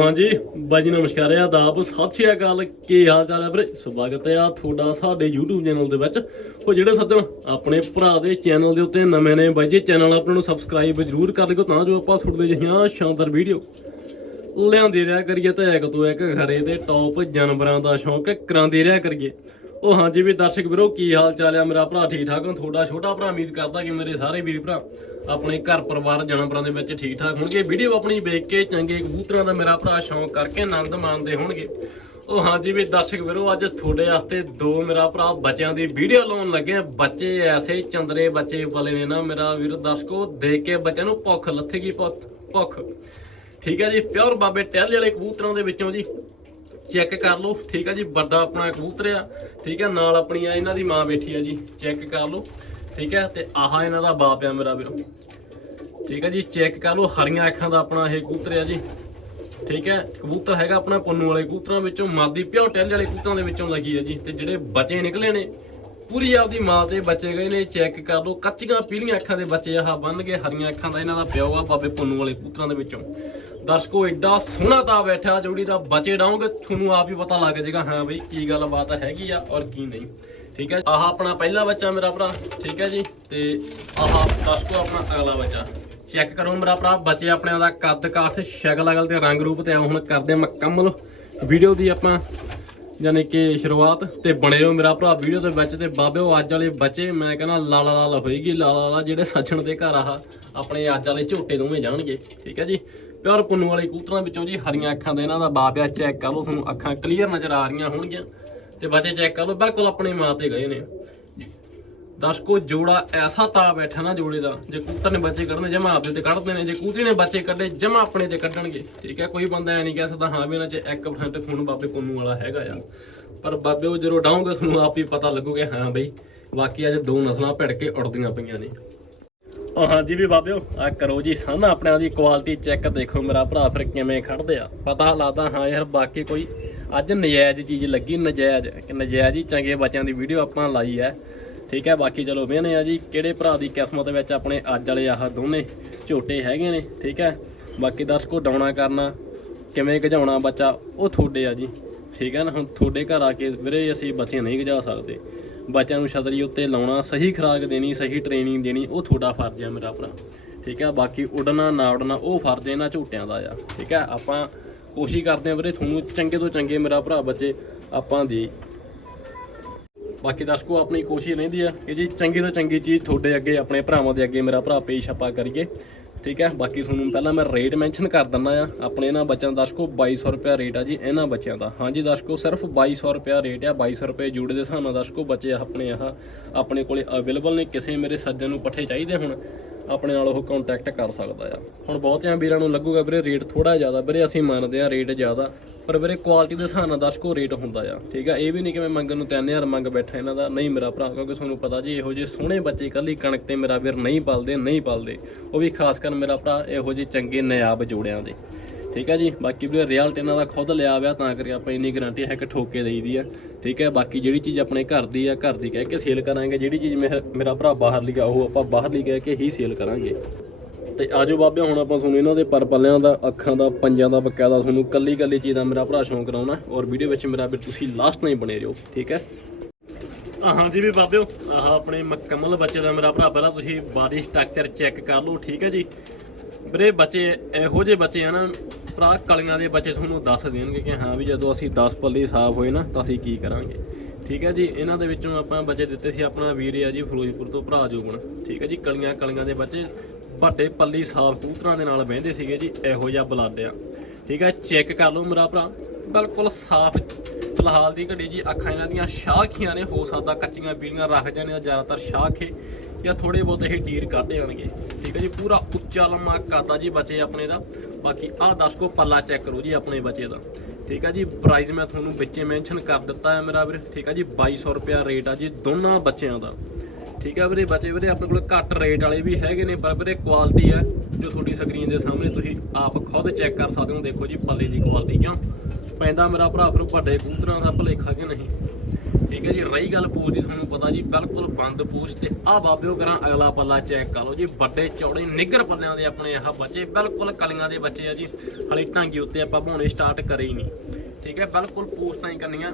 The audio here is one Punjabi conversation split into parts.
ਹਾਂਜੀ, ਬਾਈ ਨਮਸਕਾਰ ਆ ਆਦਾਬ, ਸਤਿ ਸ਼੍ਰੀ ਅਕਾਲ। ਕੀ ਹਾਲ ਚਾਲ ਹੈ ਵੀਰੇ? ਸਵਾਗਤ ਹੈ ਆ ਤੁਹਾਡਾ ਸਾਡੇ YouTube ਚੈਨਲ ਦੇ ਵਿੱਚ। ਉਹ ਜਿਹੜੇ ਸੱਜਣ, ਆਪਣੇ ਭਰਾ ਦੇ ਚੈਨਲ ਦੇ ਉੱਤੇ ਨਵੇਂ ਨੇ, ਬਾਈ ਜੀ, ਚੈਨਲ ਆਪਣਾ ਨੂੰ ਸਬਸਕ੍ਰਾਈਬ ਜ਼ਰੂਰ ਕਰ ਲਿਓ, ਤਾਂ ਜੋ ਆਪਾਂ ਸੁੱਟਦੇ ਜਿਹੀਆਂ ਸ਼ਾਨਦਾਰ ਵੀਡੀਓ ਲਿਆਂਦੇ ਰਿਹਾ ਕਰੀਏ ਤਾਂ ਇੱਕ ਤੋਂ ਇੱਕ ਘਰੇ ਦੇ ਟੌਪ ਜਾਨਵਰਾਂ ਦਾ ਸ਼ੌਂਕ ਕਰਾਉਂਦੇ ਰਿਹਾ ਕਰੀਏ। ਉਹ ਹਾਂਜੀ ਵੀ ਦਰਸ਼ਕ ਵੀਰੋ, ਕੀ ਹਾਲ ਚਾਲ ਆ? ਮੇਰਾ ਭਰਾ ਠੀਕ ਠਾਕ ਹੋ ਤੁਹਾਡਾ ਛੋਟਾ ਭਰਾ ਉਮੀਦ ਕਰਦਾ ਕਿ ਮੇਰੇ ਸਾਰੇ ਵੀਰ ਭਰਾ ਆਪਣੇ ਘਰ ਪਰਿਵਾਰ ਜਾਨਵਰਾਂ ਦੇ ਵਿੱਚ ਠੀਕ ਠਾਕ ਹੋਣਗੇ। ਵੀਡੀਓ ਆਪਣੀ ਵੇਖ ਕੇ ਚੰਗੇ ਕਬੂਤਰਾਂ ਦਾ ਮੇਰਾ ਭਰਾ ਸ਼ੌਂਕ ਕਰਕੇ ਆਨੰਦ ਮਾਣਦੇ ਹੋਣਗੇ। ਉਹ ਹਾਂਜੀ ਵੀ ਦਰਸ਼ਕ ਵੀਰੋ, ਅੱਜ ਤੁਹਾਡੇ ਵਾਸਤੇ ਦੋ ਮੇਰਾ ਭਰਾ ਬੱਚਿਆਂ ਦੀ ਵੀਡੀਓ ਲਾਉਣ ਲੱਗੇ ਆ। ਬੱਚੇ ਐਸੇ ਚੰਦਰੇ ਬੱਚੇ ਵਾਲੇ ਨੇ ਨਾ ਮੇਰਾ ਵੀਰ ਦਰਸ਼ਕੋ, ਦੇਖ ਕੇ ਬੱਚਿਆਂ ਨੂੰ ਭੁੱਖ ਲੱਥੇਗੀ ਭੁੱਖ ਭੁੱਖ। ਠੀਕ ਹੈ ਜੀ, ਪਿਓਰ ਬਾਬੇ ਟਹਿਲ ਵਾਲੇ ਕਬੂਤਰਾਂ ਦੇ ਵਿੱਚੋਂ ਜੀ। ਚੈੱਕ ਕਰ ਲਓ। ਠੀਕ ਆ ਜੀ, ਵੱਡਾ ਆਪਣਾ ਕਬੂਤਰ ਆ। ਠੀਕ ਹੈ ਨਾਲ ਆਪਣੀ ਆ ਇਹਨਾਂ ਦੀ ਮਾਂ ਬੈਠੀ ਆ ਜੀ। ਚੈੱਕ ਕਰ ਲਓ। ਠੀਕ ਹੈ ਤੇ ਆਹ ਇਹਨਾਂ ਦਾ ਬਾਪ ਆ ਮੇਰਾ ਵੀਰੋ। ਠੀਕ ਹੈ ਜੀ, ਚੈੱਕ ਕਰ ਲਓ। ਹਰੀਆਂ ਅੱਖਾਂ ਦਾ ਆਪਣਾ ਇਹ ਕਬੂਤਰ ਆ ਜੀ। ਠੀਕ ਹੈ ਕਬੂਤਰ ਹੈਗਾ ਆਪਣਾ ਪੁੰਨੂ ਵਾਲੇ ਕਬੂਤਰਾਂ ਵਿੱਚੋਂ। ਮਾਦੀ ਪਿਓ ਟੈਲ ਵਾਲੇ ਕਬੂਤਰਾਂ ਦੇ ਵਿੱਚੋਂ ਲੱਗੀ ਹੈ ਜੀ। ਤੇ ਜਿਹੜੇ ਬਚੇ ਨਿਕਲੇ ਨੇ, ਪੂਰੀ ਆਪਦੀ ਮਾਂ ਤੇ ਬੱਚੇ ਗਏ ਨੇ। ਚੈੱਕ ਕਰ ਲਓ, ਕੱਚੀਆਂ ਪੀਲੀਆਂ ਅੱਖਾਂ ਦੇ ਬੱਚੇ ਆਹ ਬੰਨ ਕੇ ਹਰੀਆਂ ਅੱਖਾਂ ਦਾ ਇਹਨਾਂ ਦਾ ਪਿਓ ਆ, ਬਾਬੇ ਪੁੰਨੂ ਵਾਲੇ ਕਬੂਤਰਾਂ ਦੇ ਵਿੱਚੋਂ। ਦਰਸ਼ਕੋ ਐਡਾ ਸੋਹਣਾ ਤਾਂ ਬੈਠਾ ਜੋੜੀ ਦਾ ਬਚੇ ਡਾਉਂਗੇ। ਤੁਹਾਨੂੰ ਆਪ ਹੀ ਪਤਾ ਲੱਗ ਜਾਏਗਾ, ਹਾਂ ਬਈ, ਕੀ ਗੱਲ ਬਾਤ ਹੈਗੀ ਆ ਔਰ ਕੀ ਨਹੀਂ। ਠੀਕ ਹੈ ਆਹ ਆਪਣਾ ਪਹਿਲਾ ਬੱਚਾ ਮੇਰਾ ਭਰਾ, ਠੀਕ ਹੈ ਜੀ? ਤੇ ਆਹ ਦਰਸ਼ਕੋ, ਆਪਣਾ ਅਗਲਾ ਬੱਚਾ। ਚੈੱਕ ਕਰੋ ਮੇਰਾ ਭਰਾ, ਬੱਚੇ ਆਪਣੇ ਦਾ ਕੱਦ ਕਾਠ ਸ਼ਕਲ ਅਗਲ ਤੇ ਰੰਗ ਰੂਪ ਤੇ ਆ, ਹੁਣ ਕਰਦੇ ਮੁਕੰਮਲ ਵੀਡੀਓ ਦੀ ਆਪਾਂ, ਯਾਨੀ ਕਿ ਸ਼ੁਰੂਆਤ। ਤੇ ਬਣੇ ਰਹੋ ਮੇਰਾ ਭਰਾ, ਵੀਡੀਓ ਦੇ ਵਿੱਚ ਤੇ ਬਾਬਿਓ, ਅੱਜ ਵਾਲੇ ਬੱਚੇ, ਮੈਂ ਕਹਿੰਦਾ ਲਾਲ ਲਾਲ ਹੋਏਗੀ, ਲਾਲ ਲਾਲ ਜਿਹੜੇ ਸੱਜਣ ਦੇ ਘਰ ਆਹ ਆਪਣੇ ਅੱਜ ਵਾਲੇ ਝੋਟੇ ਦੋਵੇਂ ਜਾਣਗੇ, ਠੀਕ ਹੈ ਜੀ? ਪਿਓਰ ਪੁੰਨੂ ਵਾਲੇ ਕੂਤਰਾਂ ਵਿੱਚੋਂ ਜੀ ਹਰੀਆਂ ਅੱਖਾਂ ਦਾ ਇਹਨਾਂ ਦਾ ਬਾਬਿਆ ਚੈੱਕ ਕਰ ਲਓ, ਤੁਹਾਨੂੰ ਅੱਖਾਂ ਕਲੀਅਰ ਨਜ਼ਰ ਆ ਰਹੀਆਂ ਹੋਣਗੀਆਂ। ਤੇ ਬੱਚੇ ਚੈੱਕ ਕਰ ਲਓ, ਬਿਲਕੁਲ ਆਪਣੀ ਮਾਂ ਤੇ ਗਏ ਨੇ। ਦਰਸ਼ਕੋ, ਜੋੜਾ ਐਸਾ ਤਾ ਬੈਠਾ ਨਾ ਜੋੜੇ ਦਾ, ਜੇ ਕੂਤਰ ਨੇ ਬੱਚੇ ਕੱਢਣੇ ਜਮਾ ਆਪਦੇ ਤੇ ਕੱਢਦੇ ਨੇ ਜੇ ਕੂਤਰੀ ਨੇ ਬੱਚੇ ਕੱਢੇ ਜਮਾ ਆਪਣੇ ਤੇ ਕੱਢਣਗੇ। ਠੀਕ ਹੈ, ਕੋਈ ਬੰਦਾ ਐ ਨਹੀਂ ਕਹਿ ਸਕਦਾ, ਹਾਂ ਵੀ ਇਹਨਾਂ 'ਚ 1% ਖੂਨ ਬਾਬੇ ਪੁੰਨੂ ਵਾਲਾ ਹੈਗਾ ਆ। ਪਰ ਬਾਬੇ ਉਹ ਜਦੋਂ ਡਾਉਂਗੇ ਤੁਹਾਨੂੰ ਆਪ ਹੀ ਪਤਾ ਲੱਗੂਗਾ, ਹਾਂ ਬਈ, ਬਾਕੀ ਅੱਜ ਦੋ ਨਸਲਾਂ ਭਿੜ ਕੇ ਉੜਦੀਆਂ ਪਈਆਂ ਨੇ। ਹਾਂਜੀ ਵੀ ਬਾਬਿਓ, ਆ ਕਰੋ ਜੀ ਸਾਨਾ ਆਪਣਿਆਂ ਦੀ ਕੁਆਲਿਟੀ ਚੈੱਕ ਦੇਖੋ ਮੇਰਾ ਭਰਾ ਫਿਰ ਕਿਵੇਂ ਖੜਦੇ ਆ। ਪਤਾ ਲੱਗਦਾ, ਹਾਂ ਯਾਰ ਬਾਕੀ ਕੋਈ ਅੱਜ ਨਜਾਇਜ਼ ਚੀਜ਼ ਲੱਗੀ, ਨਜਾਇਜ਼, ਕਿ ਨਜਾਇਜ਼ ਹੀ ਚੰਗੇ ਬੱਚਿਆਂ ਦੀ ਵੀਡੀਓ ਆਪਾਂ ਲਾਈ ਹੈ। ਠੀਕ ਹੈ, ਬਾਕੀ ਚਲੋ ਵੇਹਨੇ ਆ ਜੀ, ਕਿਹੜੇ ਭਰਾ ਦੀ ਕਿਸਮਤ ਵਿੱਚ ਆਪਣੇ ਅੱਜ ਵਾਲੇ ਆਹ ਦੋਨੇ ਝੋਟੇ ਹੈਗੇ ਨੇ। ਠੀਕ ਹੈ, ਬਾਕੀ ਦਰਸ਼ਕੋ ਡਾਉਣਾ ਕਰਨਾ, ਕਿਵੇਂ ਗਜਾਉਣਾ ਬੱਚਾ, ਉਹ ਤੁਹਾਡੇ ਆ ਜੀ। ਠੀਕ ਹੈ ਨਾ, ਹੁਣ ਤੁਹਾਡੇ ਘਰ ਆ ਕੇ ਵੀਰੇ ਅਸੀਂ ਬੱਚੇ ਨਹੀਂ ਗਜਾ ਸਕਦੇ। ਬੱਚਿਆਂ ਨੂੰ ਛਤਰੀ ਉੱਤੇ ਲਾਉਣਾ, ਸਹੀ ਖੁਰਾਕ ਦੇਣੀ, ਸਹੀ ਟ੍ਰੇਨਿੰਗ ਦੇਣੀ, ਉਹ ਤੁਹਾਡਾ ਫਰਜ਼ ਹੈ ਮੇਰਾ ਭਰਾ। ਠੀਕ ਹੈ ਬਾਕੀ ਉੱਡਣਾ ਨਾ ਉੱਡਣਾ ਉਹ ਫਰਜ਼ ਇਹਨਾਂ ਝੂਟਿਆਂ ਦਾ ਆ। ਠੀਕ ਹੈ ਆਪਾਂ ਕੋਸ਼ਿਸ਼ ਕਰਦੇ ਹਾਂ ਵੀਰੇ, ਤੁਹਾਨੂੰ ਚੰਗੇ ਤੋਂ ਚੰਗੇ ਮੇਰਾ ਭਰਾ ਬੱਚੇ ਆਪਾਂ ਦੀ। ਬਾਕੀ ਦਰਸ਼ਕੋ, ਆਪਣੀ ਕੋਸ਼ਿਸ਼ ਰਹਿੰਦੀ ਆ ਕਿ ਜੀ ਚੰਗੀ ਤੋਂ ਚੰਗੀ ਚੀਜ਼ ਤੁਹਾਡੇ ਅੱਗੇ, ਆਪਣੇ ਭਰਾਵਾਂ ਦੇ ਅੱਗੇ ਮੇਰਾ ਭਰਾ ਪੇਸ਼ ਆਪਾਂ ਕਰੀਏ। ਠੀਕ ਹੈ? ਬਾਕੀ ਤੁਹਾਨੂੰ ਪਹਿਲਾਂ ਮੈਂ ਰੇਟ ਮੈਂਸ਼ਨ ਕਰ ਦਿੰਦਾ ਆ ਆਪਣੇ ਇਹਨਾਂ ਬੱਚਿਆਂ ਦਾ ਦਰਸ਼ਕੋ 2200 ਰੁਪਿਆ ਰੇਟ ਆ ਜੀ ਇਹਨਾਂ ਬੱਚਿਆਂ ਦਾ। ਹਾਂਜੀ ਦਰਸ਼ਕੋ, ਸਿਰਫ 2200 ਰੁਪਿਆ ਰੇਟ ਆ। 2200 ਰੁਪਏ ਜੂੜੇ ਦੇ ਹਿਸਾਬ ਨਾਲ ਦਰਸ਼ਕੋ, ਬੱਚੇ ਆਪਣੇ ਆਹ, ਆਪਣੇ ਕੋਲੇ ਅਵੇਲੇਬਲ ਨੇ। ਕਿਸੇ ਮੇਰੇ ਸੱਜਣ ਨੂੰ ਪੱਠੇ ਚਾਹੀਦੇ ਹੁਣ। ਆਪਣੇ ਨਾਲ ਉਹ ਕੰਟੈਕਟ ਕਰ ਸਕਦਾ ਆ। ਹੁਣ ਬਹੁਤਿਆਂ ਵੀਰਾਂ ਨੂੰ ਲੱਗੂਗਾ ਵੀਰੇ ਰੇਟ ਥੋੜਾ ਜ਼ਿਆਦਾ। ਵੀਰੇ ਅਸੀਂ ਮੰਨਦੇ ਆ ਰੇਟ ਜ਼ਿਆਦਾ, ਪਰ ਵੀਰੇ ਕੁਆਲਿਟੀ ਦੇ ਹਿਸਾਬ ਨਾਲ ਦਰਸ਼ਕੋ ਰੇਟ ਹੁੰਦਾ ਆ। ਠੀਕ ਆ? ਇਹ ਵੀ ਨਹੀਂ ਕਿ ਮੈਂ ਮੰਗਣ ਨੂੰ 3000 ਮੰਗ ਬੈਠਾ ਇਹਨਾਂ ਦਾ। ਨਹੀਂ ਮੇਰਾ ਭਰਾ, ਕਿਉਂਕਿ ਤੁਹਾਨੂੰ ਪਤਾ ਜੀ ਇਹੋ ਜਿਹੇ ਸੋਹਣੇ ਬੱਚੇ ਕੱਲੀ ਕਣਕ ਤੇ ਮੇਰਾ ਵੀਰ ਨਹੀਂ ਪਾਲਦੇ ਨਹੀਂ ਪਾਲਦੇ। ਉਹ ਵੀ ਖਾਸ ਕਰ ਮੇਰਾ ਭਰਾ ਇਹੋ ਜਿਹੇ ਚੰਗੇ ਨਿਆਬ ਜੋੜਿਆਂ ਦੇ। ਠੀਕ ਹੈ ਜੀ, ਬਾਕੀ ਵੀਰੇ 'ਤੇ ਇਹਨਾਂ ਦਾ ਖੁਦ ਲਿਆ ਵਿਆ ਤਾਂ ਕਰਕੇ ਆਪਾਂ ਇੰਨੀ ਗਾਰੰਟੀ ਹੈ ਕਿ ਠੋਕੇ ਦੇਈਦੀ ਆ ਠੀਕ ਹੈ, ਬਾਕੀ ਜਿਹੜੀ ਚੀਜ਼ ਆਪਣੇ ਘਰ ਦੀ ਆ, ਘਰ ਦੀ ਕਹਿ ਕੇ ਸੇਲ ਕਰਾਂਗੇ, ਜਿਹੜੀ ਚੀਜ਼ ਮੇਰਾ- ਮੇਰਾ ਭਰਾ ਬਾਹਰ ਲਿਆ ਉਹ ਆਪਾਂ ਬਾਹਰ ਲਈ ਕਹਿ ਕੇ ਹੀ ਸੇਲ ਕਰਾਂਗੇ। ਤੇ ਆਜੋ ਬਾਬੇ ਹੁਣ ਆਪਾਂ ਤੁਹਾਨੂੰ ਇਹਨਾਂ ਦੇ ਪਰ ਪੱਲਿਆਂ ਦਾ, ਅੱਖਾਂ ਦਾ, ਪੰਜਾਂ ਦਾ ਬਕਾਇਦਾ ਤੁਹਾਨੂੰ ਕੱਲੀ ਕੱਲੀ ਚੀਜ਼ ਦਾ ਮੇਰਾ ਭਰਾ ਸ਼ੌਂਕ ਕਰਾਉਣਾ ਔਰ ਵੀਡੀਓ ਵਿੱਚ ਮੇਰਾ ਵੀ ਤੁਸੀਂ ਲਾਸਟ ਨਹੀਂ ਬਣੇ ਰਹੋ, ਠੀਕ ਹੈ? ਆ ਹਾਂਜੀ ਵੀ ਬਾਬਿਓ, ਆਹ ਆਪਣੇ ਮੁਕੰਮਲ ਬੱਚੇ ਦਾ ਮੇਰਾ ਭਰਾ, ਪਹਿਲਾਂ ਤੁਸੀਂ ਬਾਡੀ ਸਟਰਕਚਰ ਚੈੱਕ ਕਰ ਲਓ, ਠੀਕ ਹੈ ਜੀ? ਵੀਰੇ ਬੱਚੇ, ਇਹੋ ਜਿਹੇ ਬੱਚੇ ਆ ਨਾ ਭਰਾ ਕਲੀਆਂ ਦੇ ਬੱਚੇ ਤੁਹਾਨੂੰ ਦੱਸ ਦੇਣਗੇ ਕਿ ਹਾਂ ਵੀ ਜਦੋਂ ਅਸੀਂ 10 ਪੱਲੇ ਸਾਫ਼ ਹੋਏ ਨਾ ਤਾਂ ਅਸੀਂ ਕੀ ਕਰਾਂਗੇ। ਠੀਕ ਹੈ ਜੀ, ਇਹਨਾਂ ਦੇ ਵਿੱਚੋਂ ਆਪਾਂ ਬੱਚੇ ਦਿੱਤੇ ਸੀ ਆਪਣਾ ਵੀਰ ਆ ਜੀ ਫਿਰੋਜ਼ਪੁਰ ਤੋਂ ਭਰਾ ਜੋਗਣ ਠੀਕ ਹੈ ਜੀ, ਕਲੀਆਂ ਕਲੀਆਂ ਦੇ ਬੱਚੇ ਵੱਡੇ ਪੱਲੀ ਸਾਫ਼ ਕਬੂਤਰਾਂ ਦੇ ਨਾਲ ਬਹਿੰਦੇ ਸੀਗੇ ਜੀ, ਇਹੋ ਜਿਹਾ ਬਲੱਡ ਆ। ਠੀਕ ਹੈ, ਚੈੱਕ ਕਰ ਲਓ ਮੇਰਾ ਭਰਾ, ਬਿਲਕੁਲ ਸਾਫ਼ ਫਿਲਹਾਲ ਦੀ ਘੜੀ ਜੀ, ਅੱਖਾਂ ਇਹਨਾਂ ਦੀਆਂ ਸ਼ਾਖੀਆਂ ਨੇ, ਹੋ ਸਕਦਾ ਕੱਚੀਆਂ ਪੀੜੀਆਂ ਰੱਖ ਜਾਣੇ ਜ਼ਿਆਦਾਤਰ ਸ਼ਾਖੇ ਜਾਂ ਥੋੜੇ ਬਹੁਤ ਇਹ ਟੀਰ ਕੱਢ ਜਾਣਗੇ ਠੀਕ ਹੈ ਜੀ, ਪੂਰਾ ਉੱਚਾ ਲੰਮਾ ਕਾਦਾ ਜੀ ਬੱਚੇ ਆਪਣੇ ਦਾ। ਬਾਕੀ ਆਹ ਦੱਸ ਕੋ ਪੱਲਾ ਚੈੱਕ ਕਰੋ ਜੀ ਆਪਣੇ ਬੱਚੇ ਦਾ। ਠੀਕ ਆ ਜੀ ਪ੍ਰਾਈਸ ਮੈਂ ਤੁਹਾਨੂੰ ਵਿੱਚੇ ਮੈਂਸ਼ਨ ਕਰ ਦਿੱਤਾ ਹੈ ਮੇਰਾ ਵੀਰ। ਠੀਕ ਆ ਜੀ 2200 ਰੁਪਿਆ ਰੇਟ ਆ ਜੀ ਦੋਨਾਂ ਬੱਚਿਆਂ ਦਾ। ਠੀਕ ਆ ਵੀਰੇ, ਬੱਚੇ ਵੀਰੇ, ਆਪਣੇ ਕੋਲ ਘੱਟ ਰੇਟ ਵਾਲੇ ਵੀ ਹੈਗੇ ਨੇ, ਪਰ ਵੀਰੇ ਕੁਆਲਿਟੀ ਹੈ ਜੋ ਤੁਹਾਡੀ ਸਕਰੀਨ ਦੇ ਸਾਹਮਣੇ ਤੁਸੀਂ ਆਪ ਖੁਦ ਚੈੱਕ ਕਰ ਸਕਦੇ ਹੋ। ਦੇਖੋ ਜੀ ਪੱਲੇ ਦੀ ਕੁਆਲਿਟੀ ਕਿਉਂ? ਪੈਂਦਾ ਮੇਰਾ ਭਰਾ ਫਿਰ ਵੱਡੇ ਕਬੂਤਰਾਂ ਦਾ ਭਲੇਖਾ ਕਿ ਨਹੀਂ? ਠੀਕ ਹੈ ਜੀ, ਰਹੀ ਗੱਲ ਪੂਛ ਦੀ ਤੁਹਾਨੂੰ ਪਤਾ ਜੀ, ਬਿਲਕੁਲ ਬੰਦ ਪੂਛ ਤੇ ਆ ਬਾਬਿਓ ਕਰਾਂ, ਅਗਲਾ ਪੱਲਾ ਚੈੱਕ ਕਰ ਲਓ ਜੀ, ਵੱਡੇ ਚੌੜੇ ਨਿੱਗਰ ਪੱਲਿਆਂ ਦੇ ਆਪਣੇ ਆਹ ਬੱਚੇ, ਬਿਲਕੁਲ ਕਲੀਆਂ ਦੇ ਬੱਚੇ ਆ ਜੀ, ਹਲੀ ਢਾਂਗੀ ਉੱਤੇ ਆਪਾਂ ਭਾਉਣੇ ਸਟਾਰਟ ਕਰੇ ਹੀ ਨਹੀਂ। ਠੀਕ ਹੈ, ਬਿਲਕੁਲ ਪੂਛ ਤਾਂ ਹੀ ਕਰਨੀਆਂ,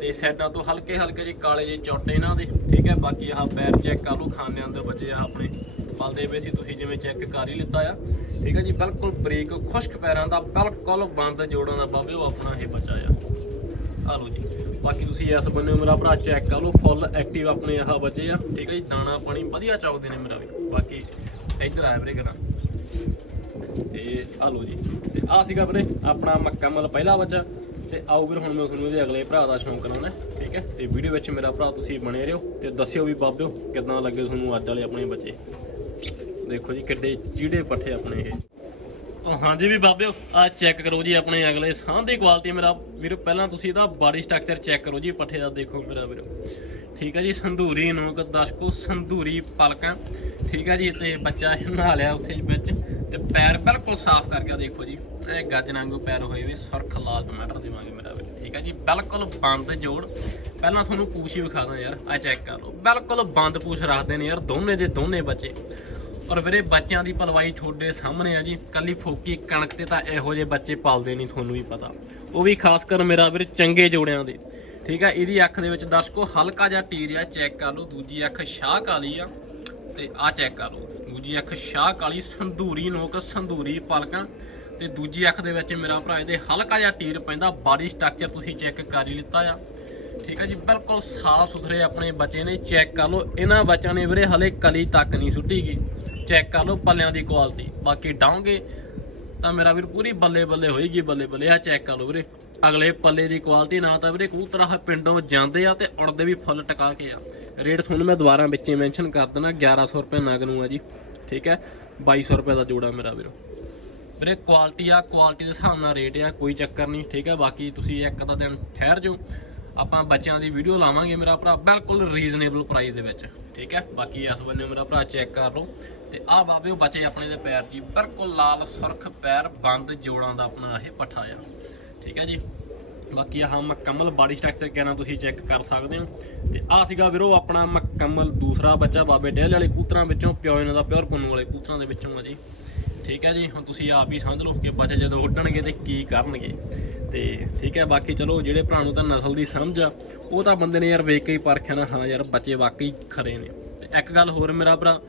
ਤੇ ਸਾਈਡਾਂ ਤੋਂ ਹਲਕੇ ਹਲਕੇ ਜਿਹੇ ਕਾਲੇ ਜਿਹੇ ਚੋਟੇ ਇਹਨਾਂ ਦੇ, ਠੀਕ ਹੈ, ਬਾਕੀ ਆਹ ਪੈਰ ਚੈੱਕ ਕਰ ਲਓ ਖਾਨੇ ਅੰਦਰ ਬੱਚੇ ਆ ਆਪਣੇ, ਪਲਦੇ ਪਏ ਸੀ, ਤੁਸੀਂ ਜਿਵੇਂ ਚੈੱਕ ਕਰ ਹੀ ਲਿੱਤਾ ਆ। ਠੀਕ ਹੈ ਜੀ, ਬਿਲਕੁਲ ਬਰੀਕ, ਖੁਸ਼ਕ ਪੈਰਾਂ ਦਾ ਬਿਲਕੁਲ ਬੰਦ ਜੋੜਾਂ ਦਾ ਬਾਬੇ ਉਹ ਆਪਣਾ ਇਹ ਬੱਚਾ ਆ। ਲਓ ਜੀ। ਬਾਕੀ ਤੁਸੀਂ ਇਸ ਬੰਨੇ ਮੇਰਾ ਭਰਾ ਚੈੱਕ ਕਰ ਲਓ ਫੁੱਲ ਐਕਟਿਵ ਆਪਣੇ ਆਹ ਬੱਚੇ ਆ, ਠੀਕ ਹੈ ਜੀ? ਦਾਣਾ ਪਾਣੀ ਵਧੀਆ ਚਾਉਦੇ ਨੇ ਮੇਰਾ ਵੀ। ਬਾਕੀ ਇੱਧਰ ਆਇਆ ਵੀਰੇ ਕਰਾਂ ਤੇ ਆ ਲਓ ਜੀ। ਤੇ ਆ ਸੀਗਾ ਵੀਰੇ ਆਪਣਾ ਮੱਕਾ ਮੁਕੰਮਲ ਪਹਿਲਾ ਬੱਚਾ। ਤੇ ਆਓ ਵੀਰ, ਹੁਣ ਮੈਂ ਤੁਹਾਨੂੰ ਇਹਦੇ ਅਗਲੇ ਭਰਾ ਦਾ ਸ਼ੌਂਕ ਲਾਉਣਾ ਠੀਕ ਹੈ ਤੇ ਵੀਡੀਓ ਵਿੱਚ ਮੇਰਾ ਭਰਾ ਤੁਸੀਂ ਬਣੇ ਰਹੋ ਤੇ ਦੱਸਿਓ ਵੀ ਬਾਬਿਓ ਕਿਦਾਂ ਲੱਗੇ ਤੁਹਾਨੂੰ ਅੱਜ ਵਾਲੇ ਆਪਣੇ ਬੱਚੇ। ਦੇਖੋ ਜੀ ਕਿੱਡੇ ਚੀੜੇ ਪੱਠੇ ਆਪਣੇ ਇਹ। ਹਾਂਜੀ ਵੀ ਬਾਬਿਓ ਆ ਚੈੱਕ ਕਰੋ ਜੀ ਆਪਣੇ ਅਗਲੇ ਸਾਹ ਦੀ ਕੁਆਲਿਟੀ ਮੇਰਾ। ਵੀਰ, ਪਹਿਲਾਂ ਤੁਸੀਂ ਇਹਦਾ ਬਾਡੀ ਸਟਰਕਚਰ ਚੈੱਕ ਕਰੋ ਜੀ, ਪੱਠੇ ਦਾ ਦੇਖੋ ਮੇਰਾ ਵੀਰ। ਠੀਕ ਹੈ ਜੀ, ਸੰਧੂਰੀ ਨੋਕ ਦਸ਼ਕੋ ਸੰਧੂਰੀ ਪਲਕਾਂ ਠੀਕ ਹੈ ਜੀ, ਤੇ ਬੱਚਾ ਨਹਾ ਲਿਆ ਉੱਥੇ ਵਿੱਚ, ਤੇ ਪੈਰ ਬਿਲਕੁਲ ਸਾਫ਼ ਕਰਕੇ ਦੇਖੋ ਜੀ। ਇਹ ਗੱਜ ਵਾਂਗੂ ਪੈਰ ਹੋਏ ਵੀ ਸੁਰਖ ਲਾਲ ਟਮਾਟਰ ਦੇਵਾਂਗੇ ਮੇਰਾ ਵੀਰ। ਠੀਕ ਹੈ ਜੀ, ਬਿਲਕੁਲ ਬੰਦ ਜੋੜ। ਪਹਿਲਾਂ ਤੁਹਾਨੂੰ ਪੂਛ ਹੀ ਵਿਖਾ ਦਾਂ ਯਾਰ, ਆ ਚੈੱਕ ਕਰ ਲਓ। ਬਿਲਕੁਲ ਬੰਦ ਪੂਛ ਰੱਖਦੇ ਨੇ ਯਾਰ, ਦੋਨੇ ਦੇ ਦੋਨੇ ਬੱਚੇ। ਔਰ ਵੀਰੇ ਬੱਚਿਆਂ ਦੀ ਪਲਵਾਈ ਤੁਹਾਡੇ ਸਾਹਮਣੇ ਆ ਜੀ। ਕੱਲੀ ਫੋਕੀ ਕਣਕ ਤੇ ਤਾਂ ਇਹੋ ਜਿਹੇ ਬੱਚੇ ਪਾਲਦੇ ਨਹੀਂ, ਤੁਹਾਨੂੰ ਵੀ ਪਤਾ। ਉਹ ਵੀ ਖਾਸ ਕਰ ਮੇਰਾ ਵੀਰੇ ਚੰਗੇ ਜੋੜਿਆਂ ਦੇ। ਠੀਕ ਆ, ਇਹਦੀ ਅੱਖ ਦੇ ਵਿੱਚ ਦਰਸ਼ਕੋ, ਹਲਕਾ ਜਿਹਾ ਟੀਰ ਆ ਚੈੱਕ ਕਰ ਲਓ, ਦੂਜੀ ਅੱਖ ਸ਼ਾਹ ਕਾਲੀ ਆ ਤੇ ਆ ਚੈੱਕ ਕਰ ਲਓ। ਦੂਜੀ ਅੱਖ ਸ਼ਾਹ ਕਾਲੀ, ਸੰਧੂਰੀ ਨੋਕ ਸੰਧੂਰੀ ਪਲਕਾਂ ਤੇ ਦੂਜੀ ਅੱਖ ਦੇ ਵਿੱਚ ਮੇਰਾ ਭਰਾ ਇਹਦੇ ਹਲਕਾ ਜਿਹਾ ਟੀਰ ਪੈਂਦਾ, ਬਾਡੀ ਸਟਰਕਚਰ ਤੁਸੀਂ ਚੈੱਕ ਕਰ ਹੀ ਲਿੱਤਾ ਆ। ਠੀਕ ਹੈ ਜੀ, ਬਿਲਕੁਲ ਸਾਫ਼ ਸੁਥਰੇ ਆਪਣੇ ਬੱਚੇ ਨੇ, ਚੈੱਕ ਕਰ ਲਓ। ਇਹਨਾਂ ਬੱਚਿਆਂ ਨੇ ਵੀਰੇ ਹਲੇ ਕਲੀ ਤੱਕ ਨਹੀਂ ਸੁੱਟੀ ਗਈ ਚੈੱਕ ਕਰ ਲਓ ਪੱਲਿਆਂ ਦੀ ਕੁਆਲਿਟੀ ਬਾਕੀ ਡਾਉਂਗੇ ਤਾਂ ਮੇਰਾ ਵੀਰ ਪੂਰੀ ਬੱਲੇ ਬੱਲੇ ਹੋਏਗੀ, ਬੱਲੇ ਬੱਲੇ। ਆ ਚੈੱਕ ਕਰ ਲਓ ਵੀਰੇ। ਅਗਲੇ ਪੱਲੇ ਦੀ ਕੁਆਲਿਟੀ ਨਾ ਤਾਂ ਵੀਰੇ ਕਬੂਤਰ ਆਹ ਪਿੰਡੋਂ ਜਾਂਦੇ ਆ ਤੇ ਉੜਦੇ ਵੀ ਫੁੱਲ ਟਕਾ ਕੇ ਆ। ਰੇਟ ਤੁਹਾਨੂੰ ਮੈਂ ਦੁਬਾਰਾ ਵਿੱਚੇ ਮੈਂਸ਼ਨ ਕਰ ਦਿੰਦਾ 1100 ਰੁਪਏ ਨਗ ਨੂੰ ਆ ਜੀ। ਠੀਕ ਹੈ? 2200 ਰੁਪਏ ਦਾ ਜੋੜਾ ਮੇਰਾ ਵੀਰੋ। ਵੀਰੇ ਕੁਆਲਿਟੀ ਆ ਕੁਆਲਿਟੀ ਦੇ ਹਿਸਾਬ ਨਾਲ ਰੇਟ ਆ, ਕੋਈ ਚੱਕਰ ਨਹੀਂ। ਠੀਕ ਹੈ? ਬਾਕੀ ਤੁਸੀਂ ਇੱਕ ਦਾ ਦਿਨ ਠਹਿਰ ਜਾਓ। ਆਪਾਂ ਬੱਚਿਆਂ ਦੀ ਵੀਡੀਓ ਲਾਵਾਂਗੇ ਮੇਰਾ ਭਰਾ, ਬਿਲਕੁਲ ਰੀਜ਼ਨੇਬਲ ਪ੍ਰਾਈਸ ਦੇ ਵਿੱਚ। ਠੀਕ ਹੈ? ਬਾਕੀ ਇਸ ਬੰਨੇ ਮੇਰਾ ਭਰਾ ਚੈੱਕ ਕਰ ਲਓ। ਤੇ ਆਹ ਬਾਬੇ, ਉਹ ਬੱਚੇ ਆਪਣੇ ਦੇ ਪੈਰ ਜੀ। ਬਿਲਕੁਲ ਲਾਲ ਸੁਰਖ ਪੈਰ ਬੰਦ ਜੋੜਾਂ ਦਾ ਆਪਣਾ ਇਹ ਪੱਠਾ ਆ। ਠੀਕ ਹੈ ਜੀ? ਬਾਕੀ ਆਹ ਮੁਕੰਮਲ ਬਾਡੀ ਸਟਰਕਚਰ ਕਹਿਣਾ ਤੁਸੀਂ ਚੈੱਕ ਕਰ ਸਕਦੇ ਹੋ। ਤੇ ਆਹ ਸੀਗਾ ਵੀਰੋ ਆਪਣਾ ਮੁਕੰਮਲ ਦੂਸਰਾ ਬੱਚਾ, ਬਾਬੇ ਡੇਲ ਵਾਲੇ ਕੂਤਰਾਂ ਵਿੱਚੋਂ, ਪਿਓ ਦਾ ਪਿਓਰ ਪੁੰਨੂ ਵਾਲੇ ਕੂਤਰਾਂ ਦੇ ਵਿੱਚੋਂ ਆ ਜੀ। ਠੀਕ ਹੈ ਜੀ? ਹੁਣ ਤੁਸੀਂ ਆਪ ਹੀ ਸਮਝ ਲਓ ਕਿ ਬੱਚੇ ਜਦੋਂ ਉੱਡਣਗੇ ਤੇ ਕੀ ਕਰਨਗੇ। ਤੇ ਠੀਕ ਹੈ, ਬਾਕੀ ਚਲੋ ਜਿਹੜੇ ਭਰਾ ਨੂੰ ਤਾਂ ਨਸਲ ਦੀ ਸਮਝ ਆ, ਉਹ ਤਾਂ ਬੰਦੇ ਨੇ ਯਾਰ ਵੇਖ ਕੇ ਹੀ ਪਰਖਿਆ ਨਾ, ਹਾਂ ਯਾਰ ਬੱਚੇ ਵਾਕਈ ਖਰੇ ਨੇ। ਤੇ ਇੱਕ ਗੱਲ ਹੋਰ ਮੇਰਾ ਭਰਾ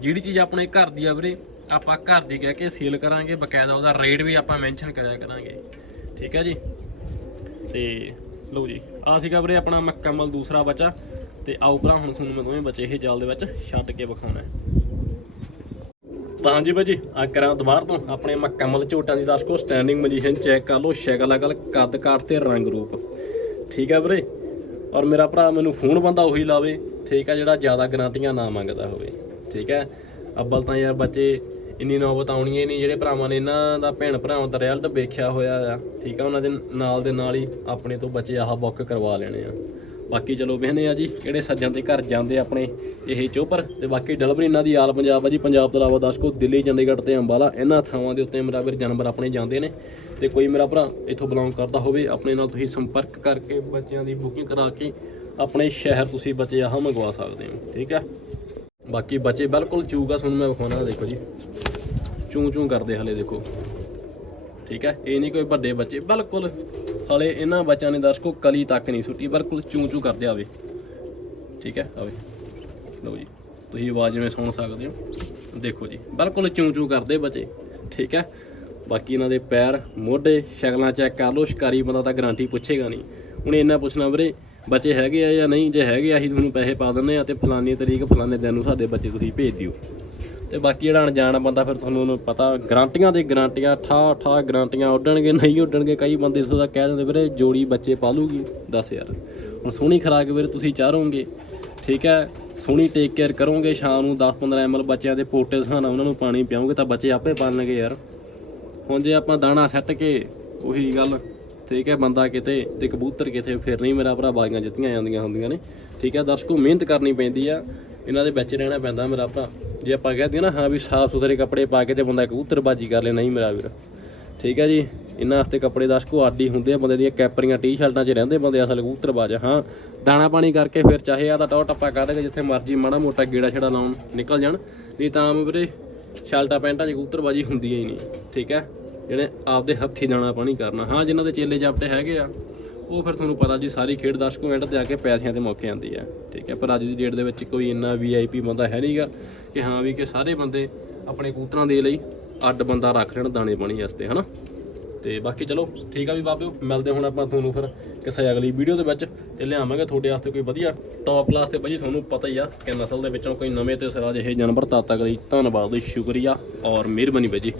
ਜਿਹੜੀ ਚੀਜ਼ ਆਪਣੇ ਘਰ ਦੀ ਆ ਵੀਰੇ, ਆਪਾਂ ਘਰ ਦੀ ਕਹਿ ਕੇ ਸੇਲ ਕਰਾਂਗੇ, ਬਕਾਇਦਾ ਉਹਦਾ ਰੇਟ ਵੀ ਆਪਾਂ ਮੈਂਸ਼ਨ ਕਰਿਆ ਕਰਾਂਗੇ। ਠੀਕ ਹੈ ਜੀ? ਤੇ ਲਓ ਜੀ, ਆ ਸੀਗਾ ਵੀਰੇ ਆਪਣਾ ਮੁਕੰਮਲ ਦੂਸਰਾ ਬੱਚਾ। ਤੇ ਆਓ ਭਰਾ, ਹੁਣ ਤੁਹਾਨੂੰ ਮੈਂ ਦੋਵੇਂ ਬੱਚੇ ਇਹ ਜਾਲ ਦੇ ਵਿੱਚ ਛੱਡ ਕੇ ਵਿਖਾਉਣਾ ਤਾਂ ਜੀ ਭਾਜੀ, ਆ ਕਰਾਂ ਦੁਬਾਰ ਤੋਂ। ਆਪਣੇ ਮੁਕੰਮਲ ਝੋਟਾਂ ਦੀ ਦਰਸ਼ਕੋ ਸਟੈਂਡਿੰਗ ਪੋਜੀਸ਼ਨ ਚੈੱਕ ਕਰ ਲਓ, ਸ਼ਕਲ ਅਕਲ, ਕੱਦ ਕਾਠ ਤੇ ਰੰਗ ਰੂਪ। ਠੀਕ ਹੈ ਵੀਰੇ? ਔਰ ਮੇਰਾ ਭਰਾ ਮੈਨੂੰ ਫੋਨ ਬੰਦਾ ਉਹੀ ਲਾਵੇ, ਠੀਕ ਹੈ ਜਿਹੜਾ ਜ਼ਿਆਦਾ ਗਰੰਟੀਆਂ ਨਾ ਮੰਗਦਾ ਹੋਵੇ। ਠੀਕ ਹੈ। ਅੱਬਲ ਤਾਂ ਯਾਰ ਬੱਚੇ, ਇੰਨੀ ਨੌਬਤ ਆਉਣੀ ਹੀ ਨਹੀਂ, ਜਿਹੜੇ ਭਰਾਵਾਂ ਨੇ ਇਹਨਾਂ ਦਾ ਭੈਣ ਭਰਾਵਾਂ ਦਾ ਰਿਜ਼ਲਟ ਵੇਖਿਆ ਹੋਇਆ ਆ, ਠੀਕ ਆ, ਉਹਨਾਂ ਦੇ ਨਾਲ ਦੇ ਨਾਲ ਹੀ ਆਪਣੇ ਤੋਂ ਬੱਚੇ ਆਹ ਬੁੱਕ ਕਰਵਾ ਲੈਣੇ ਆ। ਬਾਕੀ ਚਲੋ ਵੇਖਨੇ ਆ ਜੀ, ਕਿਹੜੇ ਸੱਜਣ ਦੇ ਘਰ ਜਾਂਦੇ ਆਪਣੇ ਇਹ ਚੋਪਰ, ਤੇ ਬਾਕੀ ਡਿਲੀਵਰੀ ਇਹਨਾਂ ਦੀ ਆਲ ਪੰਜਾਬ ਆ ਜੀ, ਪੰਜਾਬ ਤੋਂ ਇਲਾਵਾ ਦਰਸ਼ਕੋ ਦਿੱਲੀ, ਚੰਡੀਗੜ੍ਹ ਤੇ ਅੰਬਾਲਾ, ਇਹਨਾਂ ਥਾਵਾਂ ਦੇ ਉੱਤੇ ਮੇਰਾ ਵੀਰ ਜਾਨਵਰ ਆਪਣੇ ਜਾਂਦੇ ਨੇ, ਤੇ ਕੋਈ ਮੇਰਾ ਭਰਾ ਇੱਥੋਂ ਬਿਲੋਂਗ ਕਰਦਾ ਹੋਵੇ, ਆਪਣੇ ਨਾਲ ਤੁਸੀਂ ਸੰਪਰਕ ਕਰਕੇ ਬੱਚਿਆਂ ਦੀ ਬੁਕਿੰਗ ਕਰਾ ਕੇ ਆਪਣੇ ਸ਼ਹਿਰ ਤੁਸੀਂ ਬੱਚੇ ਆਹ ਮੰਗਵਾ ਸਕਦੇ ਹੋ, ਠੀਕ ਹੈ। ਬਾਕੀ ਬੱਚੇ ਬਿਲਕੁਲ ਚੂਗਾ ਸੁਣ ਮੈਂ ਵਿਖਾਉਣਾ ਦੇਖੋ ਜੀ। ਚੂੰ ਚੂ ਕਰਦੇ ਹਲੇ ਦੇਖੋ। ਠੀਕ ਹੈ, ਇਹ ਨਹੀਂ ਕੋਈ ਵੱਡੇ ਬੱਚੇ, ਬਿਲਕੁਲ ਹਲੇ ਇਹਨਾਂ ਬੱਚਿਆਂ ਨੇ ਦਰਸ਼ਕੋ ਕਲੀ ਤੱਕ ਨਹੀਂ ਸੁੱਟੀ, ਬਿਲਕੁਲ ਚੂੰ ਚੂ ਕਰਦੇ ਆਵੇ। ਠੀਕ ਹੈ, ਆਵੇ। ਲਓ ਜੀ, ਤੁਸੀਂ ਆਵਾਜ਼ ਜਿਵੇਂ ਸੁਣ ਸਕਦੇ ਹੋ। ਦੇਖੋ ਜੀ, ਬਿਲਕੁਲ ਚੂੰ ਚੂ ਕਰਦੇ ਬੱਚੇ। ਠੀਕ ਹੈ, ਬਾਕੀ ਇਹਨਾਂ ਦੇ ਪੈਰ ਮੋਢੇ ਸ਼ਕਲਾਂ ਚੈੱਕ ਕਰ ਲਓ, ਸ਼ਿਕਾਰੀ ਬੰਦਾ ਤਾਂ ਗਾਰੰਟੀ ਪੁੱਛੇਗਾ ਨਹੀਂ। ਹੁਣ ਇਹਨਾਂ ਪੁੱਛਣਾ ਵੀਰੇ ਬੱਚੇ ਹੈਗੇ ਆ ਜਾਂ ਨਹੀਂ, ਜੇ ਹੈਗੇ ਆ, ਅਸੀਂ ਤੁਹਾਨੂੰ ਪੈਸੇ ਪਾ ਦਿੰਦੇ ਆ ਤੇ ਫਲਾਨੀ ਤਰੀਕ ਫਲਾਨੇ ਦਿਨ ਨੂੰ ਸਾਡੇ ਬੱਚੇ ਤੁਸੀਂ ਭੇਜ ਦਿਓ। ਤੇ ਬਾਕੀ ਜਿਹੜਾ ਅਣਜਾਣ ਬੰਦਾ ਫਿਰ ਤੁਹਾਨੂੰ ਉਹਨੂੰ ਪਤਾ, ਗਰੰਟੀਆਂ ਦੇ ਗਰੰਟੀਆਂ ਠਾ ਠਾ ਗਰੰਟੀਆਂ ਉੱਡਣਗੇ, ਨਹੀਂ ਉੱਡਣਗੇ, ਕਈ ਬੰਦੇ ਇਸ ਦਾ ਕਹਿ ਦਿੰਦੇ, ਵੀਰੇ ਜੋੜੀ ਬੱਚੇ ਪਾਲੂਗੀ ਦੱਸ ਯਾਰ, ਹੁਣ ਸੋਹਣੀ ਖਰਾਕ ਵੀਰੇ ਤੁਸੀਂ ਚਾਹੋਗੇ ਠੀਕ ਹੈ? ਸੋਹਣੀ ਟੇਕ ਕੇਅਰ ਕਰੋਗੇ, ਸ਼ਾਮ ਨੂੰ 10-15 ਐਮਐਲ ਬੱਚਿਆਂ ਦੇ ਪੋਟੇ ਸਹਾਨਾ ਉਹਨਾਂ ਨੂੰ ਪਾਣੀ ਪਿਆਉਂਗੇ ਤਾਂ ਬੱਚੇ ਆਪੇ ਪਾਲਣਗੇ ਯਾਰ। ਹੁਣ ਜੇ ਆਪਾਂ ਦਾਣਾ ਸੱਟ ਕੇ, ਉਹੀ ਗੱਲ ਠੀਕ ਹੈ, ਬੰਦਾ ਕਿਤੇ ਤੇ ਕਬੂਤਰ ਕਿਤੇ ਫਿਰ ਨਹੀਂ ਮੇਰਾ ਭਰਾ ਬਾਜ਼ੀਆਂ ਜਿੱਤੀਆਂ ਜਾਂਦੀਆਂ ਹੁੰਦੀਆਂ ਨੇ। ਠੀਕ ਹੈ, ਦਰਸ਼ਕੋ ਮਿਹਨਤ ਕਰਨੀ ਪੈਂਦੀ ਆ, ਇਹਨਾਂ ਦੇ ਵਿੱਚ ਰਹਿਣਾ ਪੈਂਦਾ ਮੇਰਾ ਭਰਾ। ਜੇ ਆਪਾਂ ਕਹਦੇ ਨਾ, ਹਾਂ ਵੀ ਸਾਫ਼ ਸੁਥਰੇ ਕੱਪੜੇ ਪਾ ਕੇ ਤੇ ਬੰਦਾ ਕਬੂਤਰਬਾਜੀ ਕਰ ਲੈ, ਨਹੀਂ ਮੇਰਾ ਵੀਰ। ਠੀਕ ਹੈ ਜੀ, ਇਹਨਾਂ ਵਾਸਤੇ ਕੱਪੜੇ ਦਰਸ਼ਕੋ ਆਡੀ ਹੁੰਦੇ ਆ, ਬੰਦੇ ਦੀਆਂ ਕੈਪਰੀਆਂ, ਟੀ-ਸ਼ਰਟਾਂ 'ਚ ਰਹਿੰਦੇ ਬੰਦੇ ਅਸਲ ਕਬੂਤਰਬਾਜ਼ ਹਾਂ, ਦਾਣਾ ਪਾਣੀ ਕਰਕੇ ਫਿਰ ਚਾਹੇ ਆ ਤਾਂ ਟੌ ਟੱਪਾ ਕਰ ਦੇ ਜਿੱਥੇ ਮਰਜ਼ੀ ਮਾੜਾ ਮੋਟਾ ਗੇੜਾ ਛੜਾ ਲਾਉਣ ਨਿਕਲ ਜਾਣ। ਨਹੀਂ ਤਾਂ ਵੀਰੇ ਸ਼ਰਟਾਂ ਪੈਂਟਾਂ 'ਚ ਕਬੂਤਰਬਾਜੀ ਹੁੰਦੀ ਹੀ ਨਹੀਂ। ਠੀਕ ਹੈ ਜਿਹੜੇ ਆਪਦੇ ਹੱਥੀ ਦਾਣਾ ਪਾਣੀ ਕਰਨਾ। ਹਾਂ, ਜਿਨ੍ਹਾਂ ਦੇ ਚੇਲੇ ਜਾਪਟੇ ਹੈਗੇ ਆ, ਉਹ ਫਿਰ ਤੁਹਾਨੂੰ ਪਤਾ ਜੀ, ਸਾਰੀ ਖੇਡ ਦਰਸ਼ਕੋ ਐਂਡ ਤੇ ਆ ਕੇ ਪੈਸਿਆਂ ਦੇ ਮੌਕੇ ਆਉਂਦੀ ਹੈ ਠੀਕ ਹੈ, ਪਰ ਅੱਜ ਦੀ ਡੇਟ ਦੇ ਵਿੱਚ ਕੋਈ ਇੰਨਾ ਵੀਆਈਪੀ ਬੰਦਾ ਹੈ ਨਹੀਂਗਾ ਕਿ ਹਾਂ ਵੀ ਕਿ ਸਾਰੇ ਬੰਦੇ ਆਪਣੇ ਕੂਤਰਾਂ ਦੇ ਲਈ ਅੱਡ ਬੰਦਾ ਰੱਖ ਲੈਣ ਦਾਣੇ ਪਾਣੀ ਵਾਸਤੇ, ਹਨਾ? ਤੇ ਬਾਕੀ ਚਲੋ, ਠੀਕ ਆ ਵੀ ਬਾਬਿਓ, ਮਿਲਦੇ ਹੁਣ ਆਪਾਂ ਤੁਹਾਨੂੰ ਫਿਰ ਕਿਸੇ ਅਗਲੀ ਵੀਡੀਓ ਦੇ ਵਿੱਚ ਤੇ ਲਿਆਵਾਂਗੇ। ਤੁਹਾਡੇ ਵਾਸਤੇ ਕੋਈ ਵਧੀਆ ਟੌਪ ਕਲਾਸ ਤੇ ਭਾਜੀ ਤੁਹਾਨੂੰ ਪਤਾ ਹੀ ਆ ਕਿ ਨਸਲ ਦੇ ਵਿੱਚੋਂ ਕੋਈ ਨਵੇਂ ਤੇ ਸਿਰਾ ਜਿਹੇ ਜਾਨਵਰ, ਤਦ ਤੱਕ ਲਈ ਧੰਨਵਾਦ, ਸ਼ੁਕਰੀਆ ਔਰ ਮਿਹਰਬਾਨੀ ਭਾਜੀ।